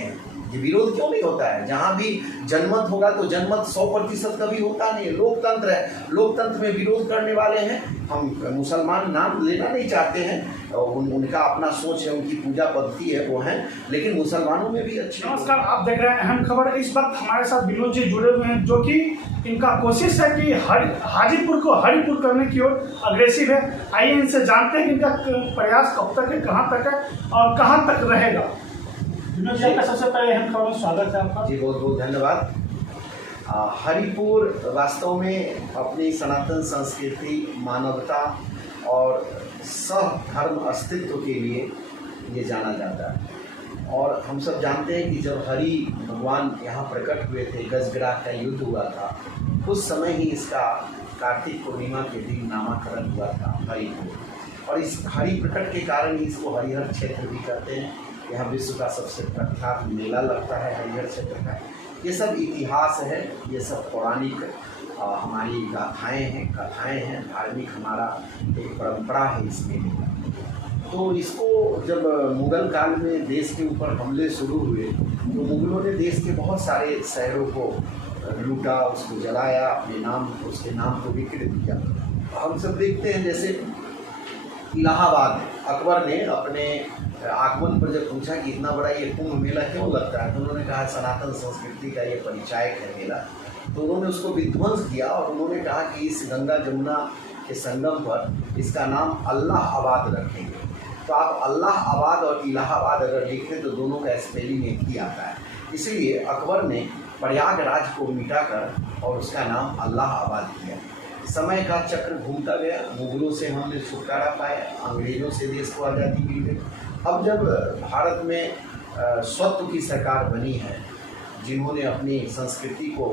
हैं। ये विरोध क्यों नहीं होता है? जहाँ भी जनमत होगा तो जनमत 100% कभी होता नहीं है। लोकतंत्र है, लोकतंत्र में विरोध करने वाले हैं। हम मुसलमान नाम लेना नहीं चाहते हैं, उनका अपना सोच है, उनकी पूजा पद्धति है, वो है, लेकिन मुसलमानों में भी अच्छे। नमस्कार, आप देख रहे हैं अहम खबर। इस वक्त हमारे साथ विनोद जी जुड़े हुए हैं, जो कि इनका कोशिश है कि हाजीपुर को हरिपुर करने की ओर अग्रेसिव है। आइए इनसे जानते हैं कि इनका प्रयास कब तक है, कहाँ तक है और कहाँ तक रहेगा। विनोद जी, आपका सबसे पहले अहम खबर में स्वागत है आपका। जी बहुत बहुत धन्यवाद। हरिपुर वास्तव में अपनी सनातन संस्कृति, मानवता और सहधर्म अस्तित्व के लिए ये जाना जाता है। और हम सब जानते हैं कि जब हरि भगवान यहाँ प्रकट हुए थे, गजग्राह का युद्ध हुआ था, उस समय ही इसका कार्तिक पूर्णिमा के दिन नामकरण हुआ था हरिपुर। और इस हरि प्रकट के कारण ही इसको हरिहर क्षेत्र भी कहते हैं। यहाँ विश्व का सबसे प्रख्यात मेला लगता है हरिहर क्षेत्र का। ये सब इतिहास है, ये सब पौराणिक हमारी गाथाएँ हैं, कथाएँ हैं, धार्मिक हमारा एक परंपरा है इस मेले का। तो इसको जब मुगल काल में देश के ऊपर हमले शुरू हुए तो मुगलों ने देश के बहुत सारे शहरों को लूटा, उसको जलाया, अपने नाम उसके नाम को विकृत किया। हम सब देखते हैं जैसे इलाहाबाद अकबर ने अपने आगमन पर जब पूछा कि इतना बड़ा ये कुंभ मेला क्यों लगता है, तो उन्होंने कहा सनातन संस्कृति का ये परिचायक है मेला। तो उन्होंने उसको विध्वंस किया और उन्होंने कहा कि इस गंगा जमुना के संगम पर इसका नाम अल्लाह आबाद रखेंगे। तो आप अल्लाह आबाद और इलाहाबाद अगर लिखें तो दोनों का स्पेलिंग एक ही आता है। इसलिए अकबर ने प्रयागराज को मिटाकर और उसका नाम अल्लाह आबाद किया। समय का चक्र घूमता गया, मुगलों से हमने छुटकारा पाया, अंग्रेज़ों से देश को आज़ादी मिल गई। अब जब भारत में स्वत्व की सरकार बनी है, जिन्होंने अपनी संस्कृति को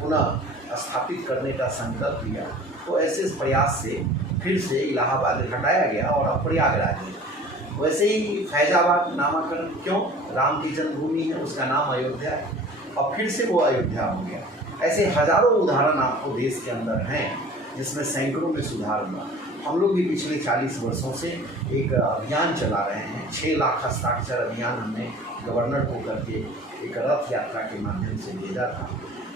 पुनः स्थापित करने का संकल्प लिया, तो ऐसे प्रयास से फिर से इलाहाबाद हटाया गया और अब प्रयागराज है। वैसे ही फैजाबाद नामकरण क्यों? राम की जन्मभूमि है, उसका नाम अयोध्या है, अब फिर से वो अयोध्या हो गया। ऐसे हजारों उदाहरण आपको देश के अंदर हैं जिसमें सैकड़ों में सुधार हुआ। हम लोग भी पिछले 40 वर्षों से एक अभियान चला रहे हैं। 6 लाख हस्ताक्षर अभियान हमने गवर्नर को करके एक रथ यात्रा के माध्यम से भेजा था,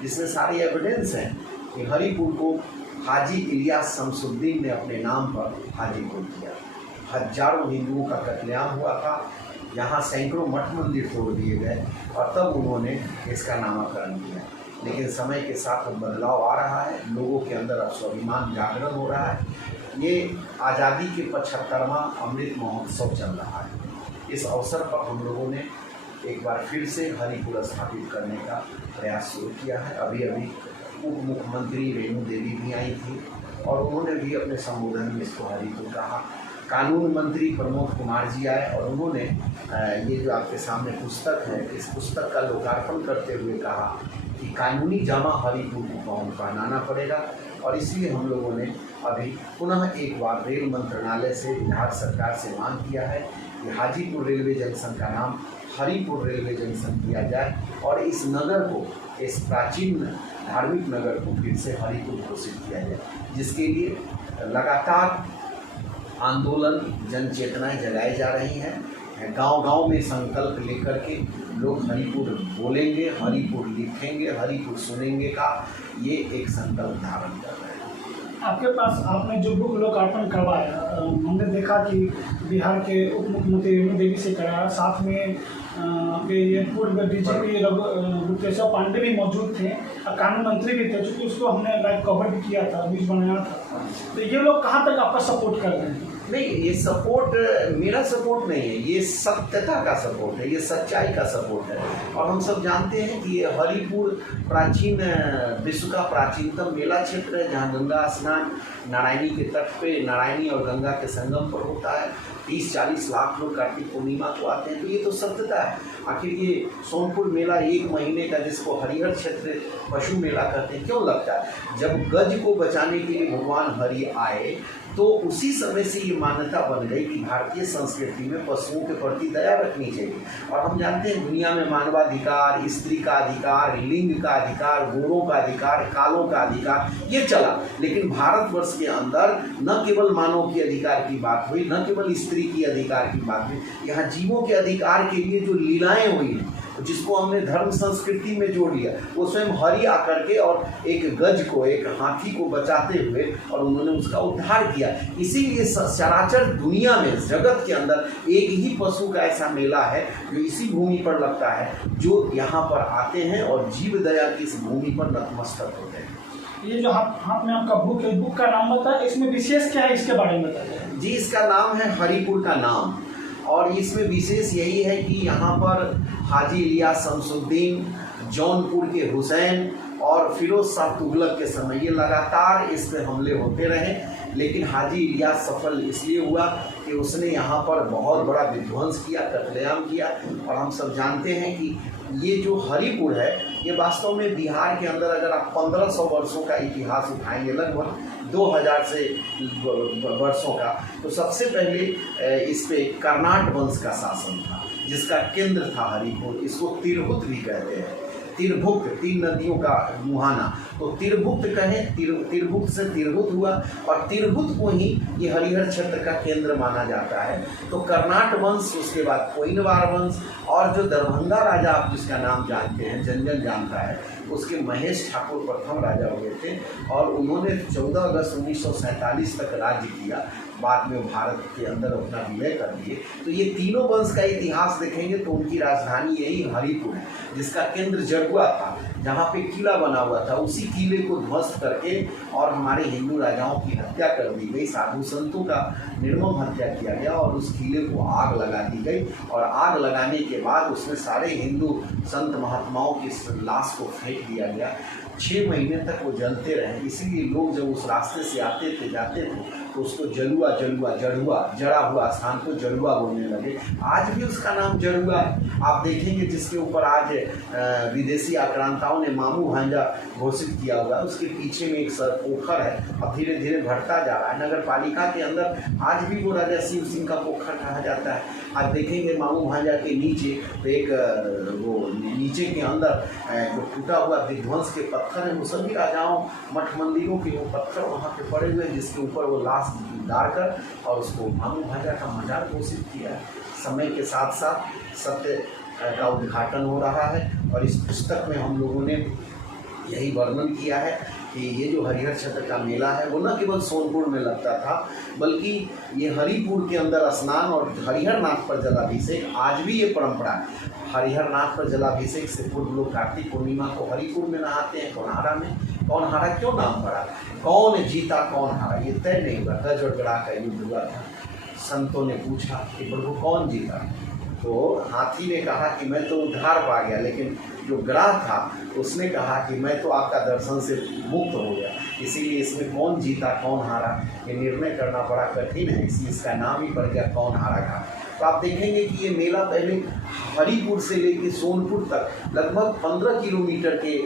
जिसमें सारी एविडेंस हैं कि हरिपुर को हाजी इलियास शमसुद्दीन ने अपने नाम पर हाजीपुर किया। हजारों हिंदुओं का कत्लेआम हुआ था, यहाँ सैकड़ों मठ मंदिर तोड़ दिए गए और तब उन्होंने इसका नामकरण किया। लेकिन समय के साथ बदलाव आ रहा है, लोगों के अंदर अब स्वाभिमान जागरण हो रहा है। ये आज़ादी के 75वां अमृत महोत्सव चल रहा है। इस अवसर पर हम लोगों ने एक बार फिर से हरिपुर स्थापित करने का प्रयास शुरू किया है। अभी अभी उप मुख्यमंत्री रेणु देवी भी आई थी और उन्होंने भी अपने संबोधन में इसको हरिपुर कहा। कानून मंत्री प्रमोद कुमार जी आए और उन्होंने ये जो आपके सामने पुस्तक है, इस पुस्तक का लोकार्पण करते हुए कहा कि कानूनी जामा हरिपुर को पहनाना पड़ेगा। और इसलिए हम लोगों ने अभी पुनः एक बार रेल मंत्रालय से बिहार सरकार से मांग किया है कि हाजीपुर रेलवे जंक्शन का नाम हरिपुर रेलवे जंक्शन किया जाए और इस नगर को, इस प्राचीन धार्मिक नगर को फिर से हरिपुर घोषित किया जाए, जिसके लिए लगातार आंदोलन, जन चेतनाएँ जगाई जा रही हैं। गांव-गांव में संकल्प लेकर के लोग हरिपुर बोलेंगे, हरिपुर लिखेंगे, हरिपुर सुनेंगे का ये एक संकल्प धारण कर रहे हैं। आपके पास आपने जो बुक लोकार्पण करवाया, हमने देखा कि बिहार के उप मुख्यमंत्री रेणु देवी से कराया, साथ में ये पूर्व डीजीपी गुप्तेश्वर पांडे भी मौजूद थे, कानून मंत्री भी थे, चूँकि उसको हमने लाइव कवर भी किया था, न्यूज़ बनाया था। तो ये लोग कहाँ तक आपका सपोर्ट कर रहे हैं? नहीं, ये सपोर्ट मेरा सपोर्ट नहीं है, ये सत्यता का सपोर्ट है, ये सच्चाई का सपोर्ट है। और हम सब जानते हैं कि ये हरिपुर प्राचीन, विश्व का प्राचीनतम मेला क्षेत्र है, जहाँ गंगा स्नान नारायणी के तट पे, नारायणी और गंगा के संगम पर होता है। 30-40 लाख लोग कार्तिक पूर्णिमा को आते हैं, तो ये तो सत्यता है। आखिर ये सोनपुर मेला 1 महीने का, जिसको हरिहर क्षेत्र पशु मेला कहते हैं, क्यों लगता है? जब गज को बचाने के लिए भगवान हरि आए तो उसी समय से ये मान्यता बन गई कि भारतीय संस्कृति में पशुओं के प्रति दया रखनी चाहिए। और हम जानते हैं दुनिया में मानवाधिकार, स्त्री का अधिकार, लिंग का अधिकार, गोरों का अधिकार, कालों का अधिकार, ये चला। लेकिन भारतवर्ष के अंदर न केवल मानव के अधिकार की बात हुई, न केवल स्त्री की अधिकार की बात हुई, यहाँ जीवों के अधिकार के लिए जो लीलाएँ हुई हैं, जिसको हमने धर्म संस्कृति में जोड़ लिया। वो स्वयं हरि आकर के और एक गज को, एक हाथी को बचाते हुए और उन्होंने उसका उद्धार किया। इसीलिए चराचर दुनिया में, जगत के अंदर एक ही पशु का ऐसा मेला है जो इसी भूमि पर लगता है, जो यहाँ पर आते हैं और जीव दया की इस भूमि पर नतमस्तक होते हैं। ये जो हाथ में आपका बुक है, बुक का नाम बताया, इसमें विशेष क्या है, इसके बारे में बताइए। जी, इसका नाम है हरिपुर का नाम, और इसमें विशेष यही है कि यहाँ पर हाजी इलियास शमसुद्दीन, जौनपुर के हुसैन और फिरोज शाह तुगलक के समय ये लगातार इस पे हमले होते रहे, लेकिन हाजी इलियास सफल इसलिए हुआ कि उसने यहाँ पर बहुत बड़ा विध्वंस किया, कत्लेआम किया। और हम सब जानते हैं कि ये जो हरिपुर है, ये वास्तव में बिहार के अंदर अगर आप 1500 वर्षों का इतिहास उठाएंगे, लगभग 2000 से वर्षों का, तो सबसे पहले इस पे कर्नाट वंश का शासन था, जिसका केंद्र था हरिपुर। इसको तिरहुत भी कहते हैं, तिरभुक्त, 3 नदियों का मुहाना, तो तिरभुक्त कहें, तिरभुक्त से तिरहुत हुआ, और तिरहुत को ही ये हरिहर क्षेत्र का केंद्र माना जाता है। तो कर्नाट वंश, उसके बाद कोइनवार वंश, और जो दरभंगा राजा आप जिसका नाम जानते हैं, जन जन जानता है, उसके महेश ठाकुर प्रथम राजा हुए थे, और उन्होंने 14 अगस्त 1947 तक राज्य किया। बाद में भारत के अंदर अपना विलय कर दिए। तो ये तीनों वंश का इतिहास देखेंगे तो उनकी राजधानी यही हरिपुर है, जिसका केंद्र जड़ुआ था, जहाँ पे किला बना हुआ था। उसी किले को ध्वस्त करके और हमारे हिंदू राजाओं की हत्या कर दी गई, साधु संतों का निर्मम हत्या किया गया, और उस किले को आग लगा दी गई। और आग लगाने के बाद उसमें सारे हिंदू संत महात्माओं की लाश को फेंक दिया गया। 6 महीने तक वो जलते रहे। इसीलिए लोग जब उस रास्ते से आते थे, जाते थे, तो उसको जलुआ जलुआ जड़ुआ, जड़ा हुआ स्थान को जड़ुआ बोलने लगे। आज भी उसका नाम जड़ुआ है। आप देखेंगे जिसके ऊपर आज विदेशी आक्रांताओं ने मामू भांजा घोषित किया हुआ, उसके पीछे में एक पोखर है, अब धीरे धीरे बढ़ता जा रहा है। नगर पालिका के अंदर आज भी वो राजा शिव सिंह का पोखर कहा जाता है। आप देखेंगे मामू भांजा के नीचे तो एक वो नीचे के अंदर जो टूटा हुआ विध्वंस के पत्थर हैं, वो सभी राजाओं मठ मंदिरों के वो पत्थर वहाँ पे पड़े हुए, जिसके ऊपर वो लाश डाल कर और उसको मामू भांजा का मजार घोषित किया है। समय के साथ साथ सत्य का उद्घाटन हो रहा है, और इस पुस्तक में हम लोगों ने यही वर्णन किया है कि ये जो हरिहर क्षेत्र का मेला है, वो न केवल सोनपुर में लगता था, बल्कि ये हरिपुर के अंदर स्नान और हरिहर नाथ पर जलाभिषेक आज भी ये परंपरा है। हरिहर नाथ पर जलाभिषेक से पूर्व लोग कार्तिक पूर्णिमा को हरिपुर में नहाते हैं, कौनहारा में। कौनहारा क्यों नाम पड़ा? कौन जीता कौन हारा ये तय नहीं हुआ। गज और गड़ा का युद्ध हुआ था। संतों ने पूछा कि प्रभु कौन जीता, तो हाथी ने कहा कि मैं तो उद्धार पा गया, लेकिन जो ग्राह था उसने कहा कि मैं तो आपका दर्शन से मुक्त हो गया। इसीलिए इसमें कौन जीता कौन हारा ये निर्णय करना बड़ा कठिन है, इसलिए इसका नाम ही पड़ गया कौनहारा घाट। तो आप देखेंगे कि ये मेला पहले हरिपुर से लेकर सोनपुर तक लगभग 15 किलोमीटर के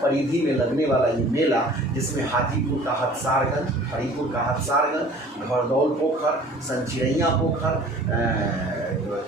परिधि में लगने वाला ये मेला, जिसमें हाजीपुर का हथसारगंज, हरिपुर का हथसारगंज, घरदौल पोखर, संचिरैया पोखर,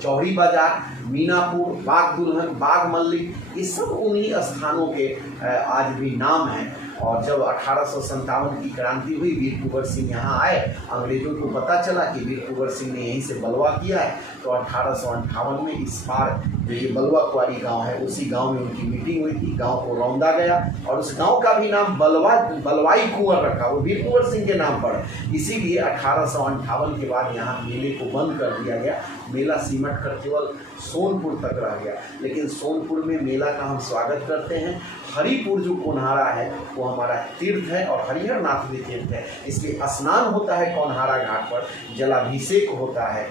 चौड़ी बाजार, मीनापुर, बाग दुल्हन, बाग मल्लिक, ये सब उन्हीं स्थानों के आज भी नाम हैं। और जब 1857 की क्रांति हुई, वीर कुंवर सिंह यहाँ आए, अंग्रेजों को पता चला कि वीर कुंवर सिंह ने यहीं से बलवा किया है, तो 1858 में इस बार जो ये बलवा कुआरी गांव है, उसी गांव में उनकी मीटिंग हुई थी। गांव को रौंदा गया और उस गांव का भी नाम बलवाई कुंवर रखा, वो वीर कुंवर सिंह के नाम पर। इसीलिए 1858 के बाद यहाँ मेले को बंद कर दिया गया। मेला सिमट कर केवल सोनपुर तक रह गया, लेकिन सोनपुर में मेला का हम स्वागत करते हैं। हरिपुर जो कोनहारा है वो हमारा तीर्थ है, और हरिहर नाथ भी तीर्थ है, इसलिए स्नान होता है कोनहारा घाट पर, जलाभिषेक होता है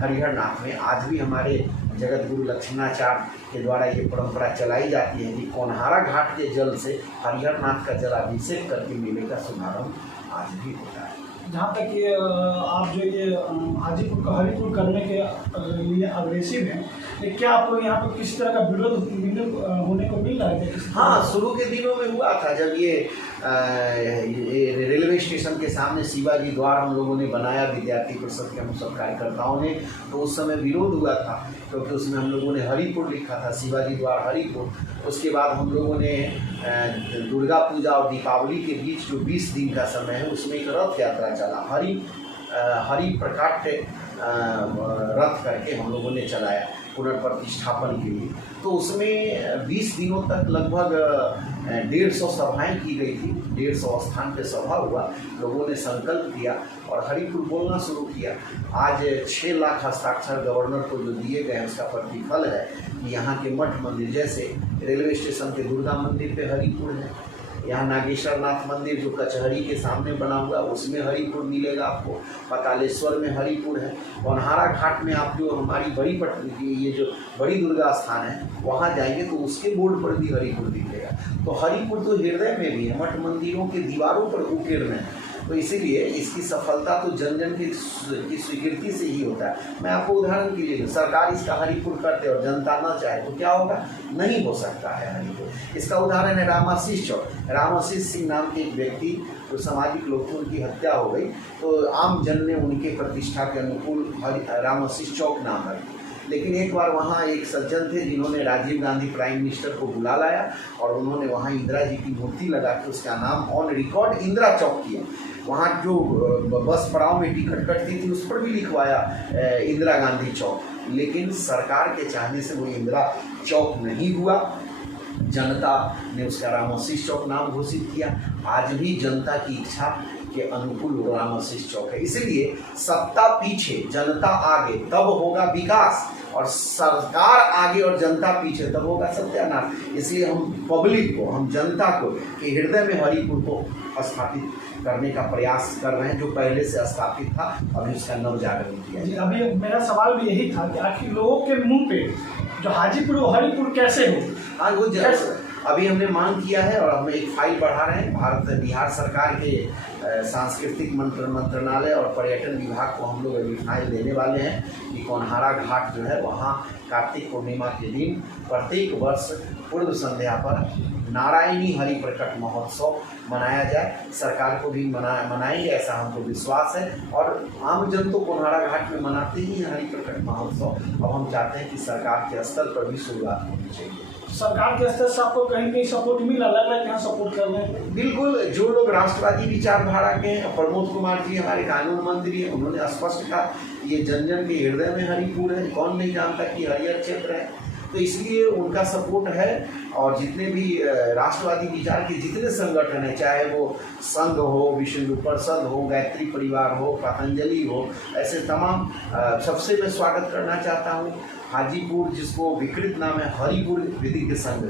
हरिहर नाथ में। आज भी हमारे जगत गुरु लक्ष्मणाचार्य के द्वारा ये परंपरा चलाई जाती है कि कोनहारा घाट के जल से हरिहर नाथ का जलाभिषेक करके मेले का शुभारंभ आज भी होता है। जहाँ तक ये आप जो ये हाजीपुर का हरिपुर करने के लिए अग्रेसिव हैं, क्या आपको यहाँ पर किसी तरह का विरोध होने को मिल रहा है? हाँ, शुरू के दिनों में हुआ था, जब ये रेलवे स्टेशन के सामने शिवाजी द्वार हम लोगों ने बनाया, विद्यार्थी परिषद के हम सब कार्यकर्ताओं ने, तो उस समय विरोध हुआ था, क्योंकि उसमें हम लोगों ने हरिपुर लिखा था, शिवाजी द्वार हरिपुर। उसके बाद हम लोगों ने दुर्गा पूजा और दीपावली के बीच जो 20 दिन का समय है, उसमें एक रथ यात्रा चला, हरि प्रकाट्य रथ करके हम लोगों ने चलाया। पुनर्प्रतिष्ठापन के लिए। तो उसमें 20 दिनों तक लगभग 150 सभाएं की गई थी, 150 स्थान पे सभा हुआ, लोगों ने संकल्प किया और हरिपुर बोलना शुरू किया। आज 6 लाख हस्ताक्षर गवर्नर को जो दिए गए उसका प्रतिफल है कि यहाँ के मठ मंदिर, जैसे रेलवे स्टेशन के दुर्गा मंदिर पे हरिपुर है, यहाँ नागेश्वर नाथ मंदिर जो कचहरी के सामने बना हुआ उसमें हरिपुर मिलेगा आपको, पतालेश्वर में हरिपुर है, वनहारा घाट में आप जो हमारी ये जो बड़ी दुर्गा स्थान है वहाँ जाएंगे तो उसके बोर्ड पर भी हरिपुर दिखेगा। तो हरिपुर तो हृदय में भी है, मठ मंदिरों के दीवारों पर उकेर्ण है। तो इसीलिए इसकी सफलता तो जन जन की स्वीकृति से ही होता है। मैं आपको उदाहरण के लिए, सरकार इसका हरिपुर करते और जनता न चाहे तो क्या होगा, नहीं हो सकता है हरिपुर। इसका उदाहरण है रामाशीष चौक। रामाशीष सिंह नाम के एक व्यक्ति जो सामाजिक लोग थे, उनकी हत्या हो गई, तो आम जन ने उनके प्रतिष्ठा के अनुकूल रामाशीष चौक नाम रखा। लेकिन एक बार वहाँ एक सज्जन थे जिन्होंने राजीव गांधी प्राइम मिनिस्टर को बुला लाया और उन्होंने वहाँ इंदिरा जी की मूर्ति लगा के उसका नाम ऑन रिकॉर्ड इंदिरा चौक किया। वहाँ जो बस पड़ाव में टिकट कटती थी उस पर भी लिखवाया इंदिरा गांधी चौक। लेकिन सरकार के चाहने से वो इंदिरा चौक नहीं हुआ, जनता ने उसका रामाशीष चौक नाम घोषित किया। आज भी जनता की इच्छा के अनुकूल रामाशीष चौक है। इसलिए सत्ता पीछे जनता आगे तब होगा विकास, और सरकार आगे और जनता पीछे तब होगा सत्यानाश। इसलिए हम पब्लिक को, हम जनता को के हृदय में हरिपुर को स्थापित करने का प्रयास कर रहे हैं, जो पहले से स्थापित था, अभी उसका नवजागरण किया जाए। अभी मेरा सवाल भी यही था कि आखिर लोगों के मुंह पे जो हाजीपुर और हरिपुर कैसे हो। हाँ, वो अभी हमने मांग किया है और हम एक फाइल बढ़ा रहे हैं। बिहार सरकार के सांस्कृतिक मंत्रालय और पर्यटन विभाग को हम लोग अभी फाइल देने वाले हैं कि कोनहारा घाट जो है वहाँ कार्तिक पूर्णिमा के दिन प्रत्येक वर्ष पूर्व संध्या पर नारायणी हरि प्रकट महोत्सव मनाया जाए। सरकार को भी मनाएंगे ऐसा हमको विश्वास है, और आम जन तो कोनहारा घाट में मनाते ही हैं हरि प्रकट महोत्सव। अब हम चाहते हैं कि सरकार के स्तर पर भी शुरुआत होनी चाहिए। सरकार के स्तर से आपको कहीं कहीं सपोर्ट मिला, लग रहा है यहाँ सपोर्ट कर रहे हैं? बिल्कुल, जो लोग राष्ट्रवादी विचारधारा के हैं, प्रमोद कुमार जी हमारे कानून मंत्री हैं, उन्होंने स्पष्ट कहा ये जन जन के हृदय में हरिपुर है, कौन नहीं जानता कि हरिहर क्षेत्र है। तो इसलिए उनका सपोर्ट है, और जितने भी राष्ट्रवादी विचार के जितने संगठन हैं, चाहे वो संघ हो, विश्व हिंदू परिषद हो, गायत्री परिवार हो, पतंजलि हो, ऐसे तमाम सबसे मैं स्वागत करना चाहता हूँ। हाजीपुर, जिसको विकृत नाम है हरिपुर विधिज्ञ संघ,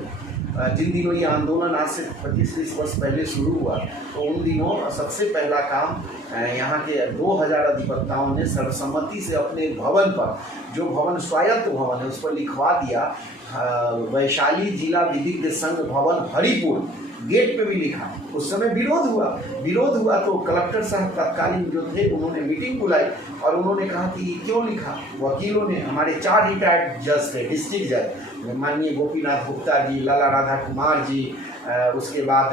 जिन दिनों ये आंदोलन आज से 25-30 वर्ष पहले शुरू हुआ, तो उन दिनों सबसे पहला काम यहाँ के 2000 अधिवक्ताओं ने सर्वसम्मति से अपने भवन पर, जो भवन स्वायत्त भवन है, उस पर लिखवा दिया वैशाली जिला विधिज्ञ संघ भवन हरिपुर। गेट पे भी लिखा। उस समय विरोध हुआ तो कलेक्टर साहब तत्कालीन जो थे उन्होंने मीटिंग बुलाई और उन्होंने कहा कि क्यों लिखा। वकीलों ने, हमारे 4 रिटायर्ड जज थे, डिस्ट्रिक्ट जज, माननीय गोपीनाथ गुप्ता जी, लाला राधा कुमार जी, उसके बाद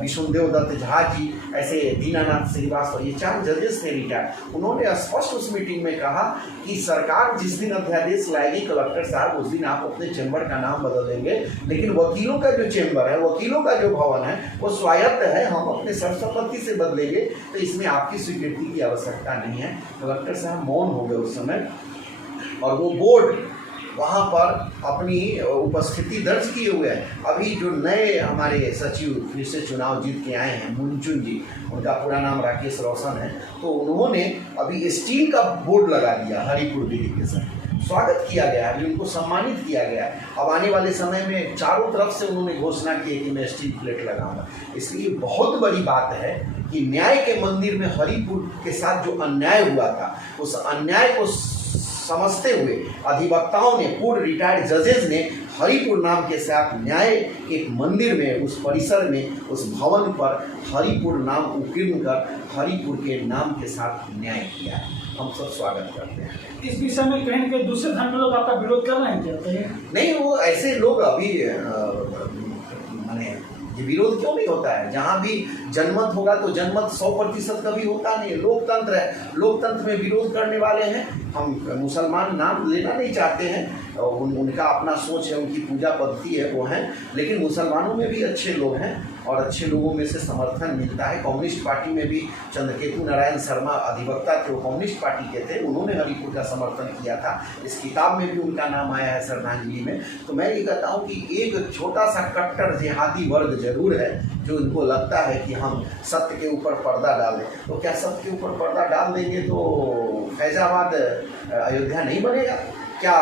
विष्णुदेव दत्त झा जी, ऐसे दीनानाथ श्रीवास्तव, ये 4 जजेस थे रिटायर्ड। उन्होंने स्पष्ट उस मीटिंग में कहा कि सरकार जिस दिन अध्यादेश लाएगी कलेक्टर साहब, उस दिन आप अपने चैम्बर का नाम बदल देंगे, लेकिन वकीलों का जो चैम्बर है, वकीलों का जो भवन है, वो स्वायत्त है, हम अपने सर्वसम्मति से बदलेंगे, तो इसमें आपकी स्वीकृति की आवश्यकता नहीं है। कलेक्टर साहब मौन हो गए उस समय, और वो बोर्ड वहाँ पर अपनी उपस्थिति दर्ज किए हुए हैं। अभी जो नए हमारे सचिव फिर से चुनाव जीत के आए हैं, मुंचुन जी, उनका पूरा नाम राकेश रोशन है, तो उन्होंने अभी स्टील का बोर्ड लगा दिया हरिपुर विधि के साथ। स्वागत किया गया है, उनको सम्मानित किया गया है। अब आने वाले समय में चारों तरफ से उन्होंने घोषणा की है कि मैं स्टील प्लेट लगाऊंगा। इसलिए बहुत बड़ी बात है कि न्याय के मंदिर में हरिपुर के साथ जो अन्याय हुआ था, उस अन्याय को समझते हुए अधिवक्ताओं ने, पूर्व रिटायर्ड जजेस ने हरिपुर नाम के साथ न्याय के मंदिर में, उस परिसर में, उस भवन पर हरिपुर नाम उत्कीर्ण कर हरिपुर के नाम के साथ न्याय किया है। हम सब स्वागत करते हैं। इस विषय में कहीं के दूसरे धर्म के लोग आपका विरोध कर रहे हैं क्या? नहीं, वो ऐसे लोग अभी माने ये विरोध क्यों नहीं होता है? जहाँ भी जनमत होगा तो जनमत 100% कभी होता नहीं है। लोकतंत्र है, लोकतंत्र में विरोध करने वाले हैं, हम मुसलमान नाम लेना नहीं चाहते हैं, उनका अपना सोच है, उनकी पूजा पद्धति है, वो हैं, लेकिन मुसलमानों में भी अच्छे लोग हैं और अच्छे लोगों में से समर्थन मिलता है। कम्युनिस्ट पार्टी में भी चंद्रकेतु नारायण शर्मा अधिवक्ता थे, वो कम्युनिस्ट पार्टी के थे, उन्होंने हरिपुर का समर्थन किया था। इस किताब में भी उनका नाम आया है श्रद्धांजलि में। तो मैं ये कहता हूँ कि एक छोटा सा कट्टर जिहादी वर्ग जरूर है जो इनको लगता है कि हम सत्य के ऊपर पर्दा डाल दें। तो क्या सत्य के ऊपर पर्दा डाल देंगे तो फैजाबाद अयोध्या नहीं बनेगा? क्या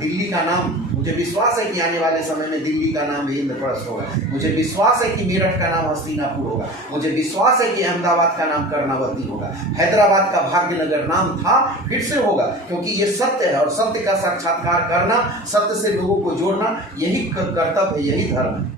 दिल्ली का नाम, मुझे विश्वास है कि आने वाले समय में दिल्ली का नाम भी इंद्रप्रस्थ होगा, मुझे विश्वास है कि मेरठ का नाम हस्तिनापुर होगा, मुझे विश्वास है कि अहमदाबाद का नाम कर्णावती होगा, हैदराबाद का भाग्यनगर नाम था, फिर से होगा, क्योंकि ये सत्य है और सत्य का साक्षात्कार करना, सत्य से लोगों को जोड़ना, यही कर्तव्य है, यही धर्म है।